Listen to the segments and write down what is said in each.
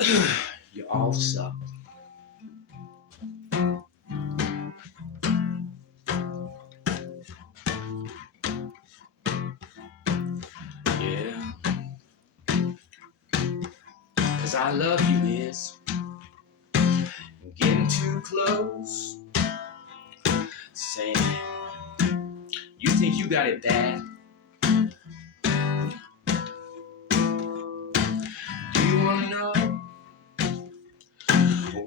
You all suck. Yeah, 'cause I love you is getting too close. Saying, you think you got it bad? Do you wanna know?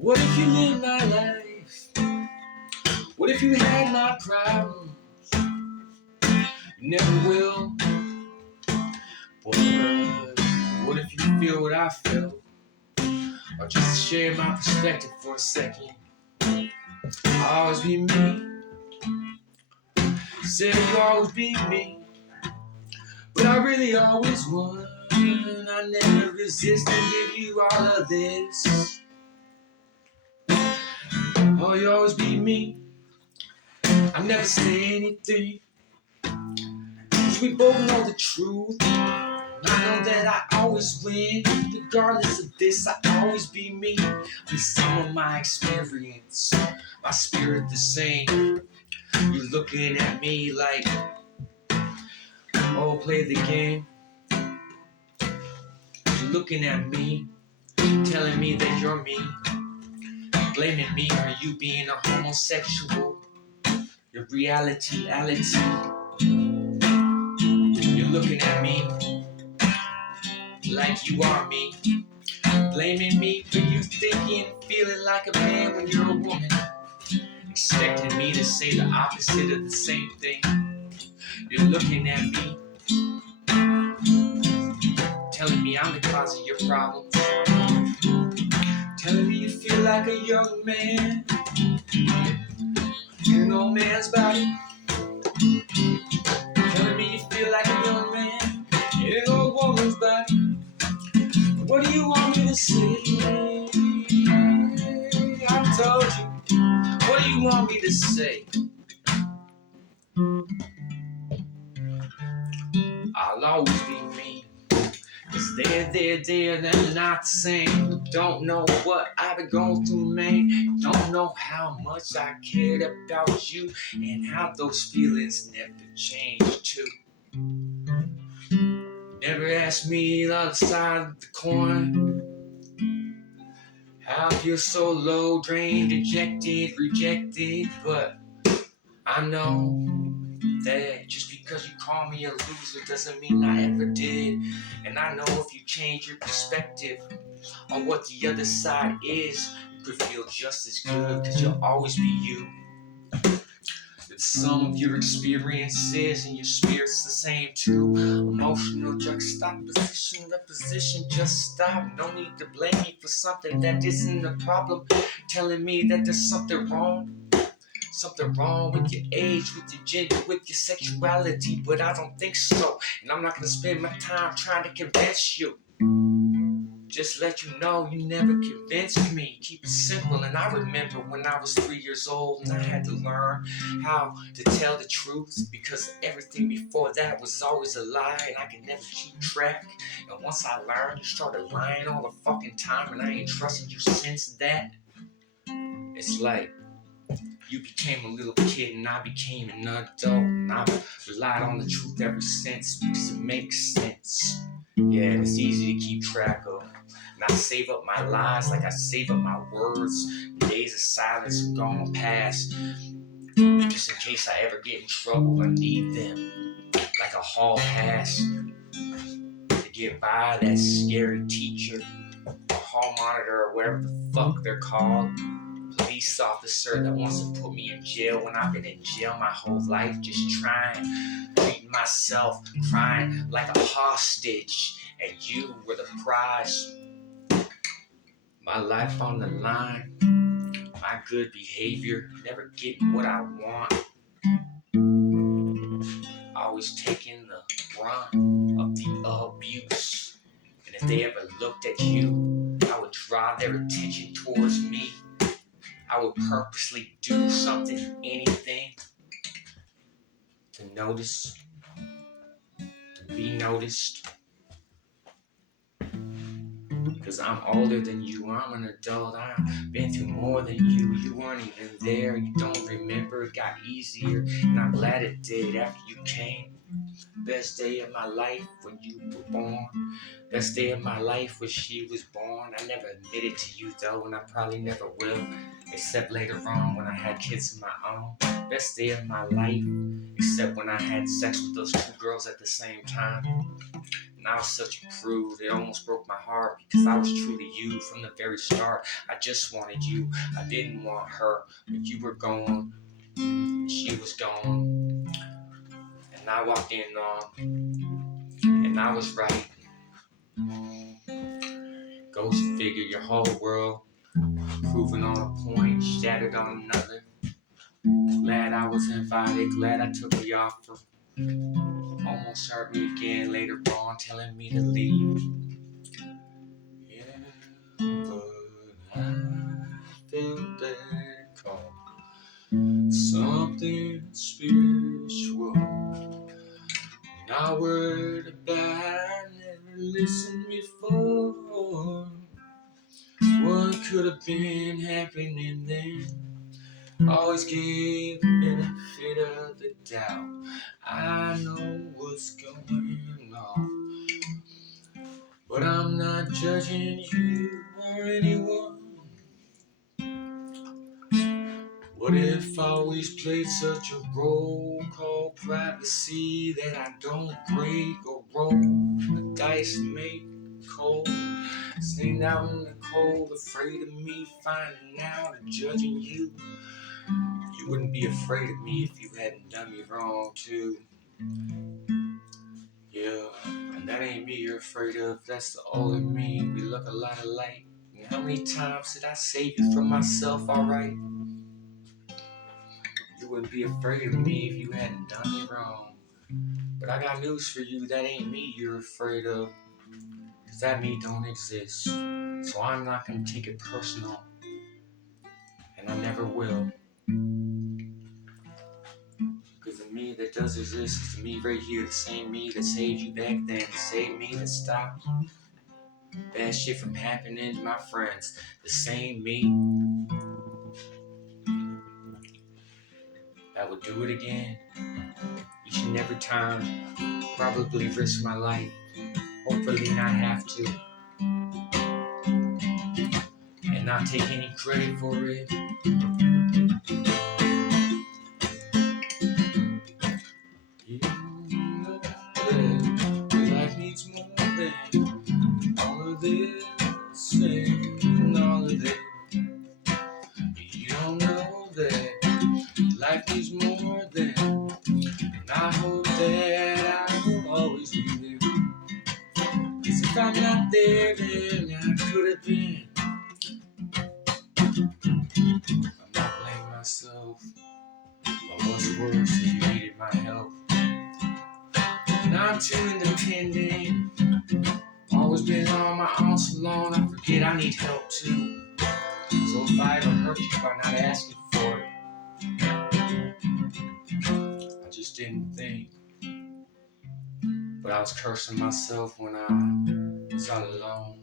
What if you lived my life? What if you had my problems? You never will. But what if you feel what I feel? Or just share my perspective for a second. I'll always be me. Said you always be me. But I really always won. I never resist to give you all of this. Oh, you always be me. I never say anything. 'Cause we both know the truth. I know that I always win. Regardless of this, I always be me. In some of my experience, my spirit the same. You're looking at me like, oh, play the game. You're looking at me, telling me that you're me. Blaming me for you being a homosexual. Your reality. You're looking at me like you are me. Blaming me for you thinking, feeling like a man when you're a woman. Expecting me to say the opposite of the same thing. You're looking at me, telling me I'm the cause of your problems. Telling me you feel like a young man in an old man's body. Telling me you feel like a young man in an old woman's body. What do you want me to say? I told you. What do you want me to say? I'll always be me. 'Cause they're not the same. Don't know what I've been going through, man. Don't know how much I cared about you and how those feelings never changed too. Never asked me the other side of the coin. How I feel so low, drained, dejected, rejected, but I know that just because you call me a loser doesn't mean I ever did. And I know if you change your perspective on what the other side is, you could feel just as good, because you'll always be you. The sum of your experiences and your spirit's the same too. Emotional juxtaposition, the position just stop. No need to blame me for something that isn't a problem. Telling me that there's something wrong. Something wrong with your age, with your gender, with your sexuality, but I don't think so. And I'm not gonna spend my time trying to convince you. Just let you know you never convinced me. Keep it simple. And I remember when I was 3 years old and I had to learn how to tell the truth, because everything before that was always a lie and I could never keep track. And once I learned, you started lying all the fucking time and I ain't trusted you since that. It's like you became a little kid and I became an adult, and I've relied on the truth ever since because it makes sense. Yeah, and it's easy to keep track of. And I save up my lies like I save up my words. The days of silence are gone past. Just in case I ever get in trouble, I need them like a hall pass to get by that scary teacher, a hall monitor, or whatever the fuck they're called. Police officer that wants to put me in jail when I've been in jail my whole life, just trying, treating myself, crying like a hostage, and you were the prize. My life on the line, my good behavior, never getting what I want, always taking the brunt of the abuse. And if they ever looked at you, I would draw their attention towards me. I would purposely do something, anything, to notice, to be noticed. Cause I'm older than you, I'm an adult, I've been through more than you weren't even there, you don't remember, it got easier, and I'm glad it did after you came. Best day of my life when you were born. Best day of my life when she was born. I never admitted to you though, and I probably never will, except later on when I had kids of my own. Best day of my life, except when I had sex with those two girls at the same time. And I was such a prude, it almost broke my heart because I was true to you from the very start. I just wanted you, I didn't want her, but you were gone, and she was gone. And I walked in and I was right. Go figure, your whole world proving on a point, shattered on another. Glad I was invited, glad I took the offer. Almost hurt me again later on, telling me to leave. Yeah, but I felt that call, something spiritual. Not worried about, never listened before. What could have been happening then? Always give the benefit of the doubt. I know what's going on, but I'm not judging you or anyone. What if I always played such a role called privacy that I don't break or roll the dice make cold? Staying out in the cold, afraid of me finding out and judging you. You wouldn't be afraid of me if you hadn't done me wrong too. Yeah, and that ain't me you're afraid of, that's the older me. We look a lot alike. And how many times did I save you from myself, alright? You wouldn't be afraid of me if you hadn't done me wrong. But I got news for you, that ain't me you're afraid of. Cause that me don't exist. So I'm not gonna take it personal. And I never will. Cause the me that does exist is the me right here, the same me that saved you back then, the same me that stopped bad shit from happening to my friends, the same me that would do it again each and every time, probably risk my life, hopefully not have to, and not take any credit for it. You know that your life needs more than all of this and all of that. You don't know that life needs more than, and I hope that I will always be there. Cause if I'm not there, then I could have been. I'm not blaming myself, but what's worse is you needed my help. And I'm too independent, always been on my own so long, I forget I need help too. So if I ever hurt you by not asking for it, I just didn't think. But I was cursing myself when I was all alone,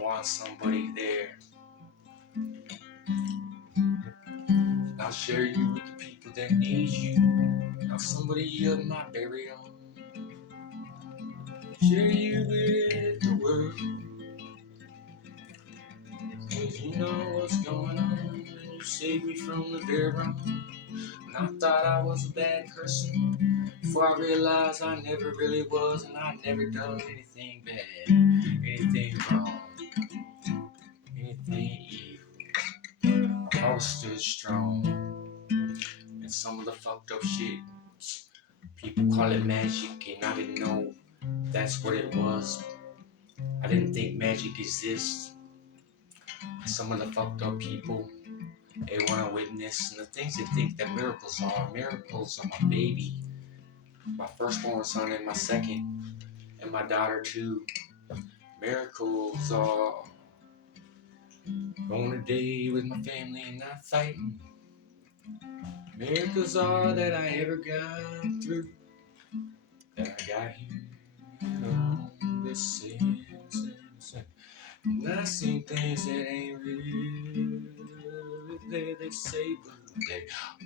want somebody there. I'll share you with the people that need you, not somebody of my very own. Share you with the world, cause you know what's going on, and you saved me from the very wrong. And I thought I was a bad person, before I realized I never really was, and I'd never done anything bad, anything wrong, anything evil. I always stood strong, and some of the fucked up shit, people call it magic, and I didn't know that's what it was. I didn't think magic exists. Some of the fucked up people, they want to witness, and the things they think that miracles are my baby, my firstborn son and my second, and my daughter too. Miracles are going a day with my family and not fighting. Miracles are that I ever got through, that I got here on this sin. And I seen things that ain't real. They say, but they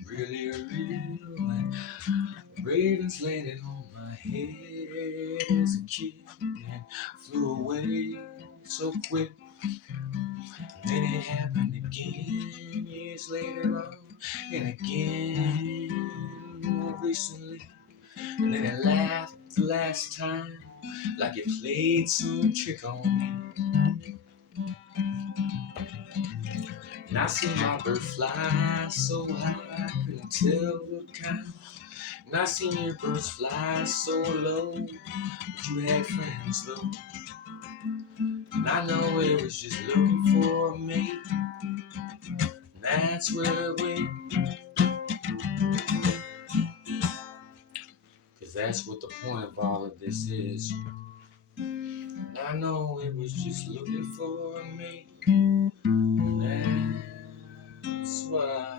really are real. And ravens landed on my head as a kid and flew away so quick. Then it happened again years later on, and again more recently. And then it laughed the last time, like it played some trick on me. And I seen my bird fly so high I couldn't tell what kind. And I seen your birds fly so low, but you had friends though. And I know it was just looking for a mate. And that's where it went. 'Cause that's what the point of all of this is. And I know it was just looking for a mate. And that's why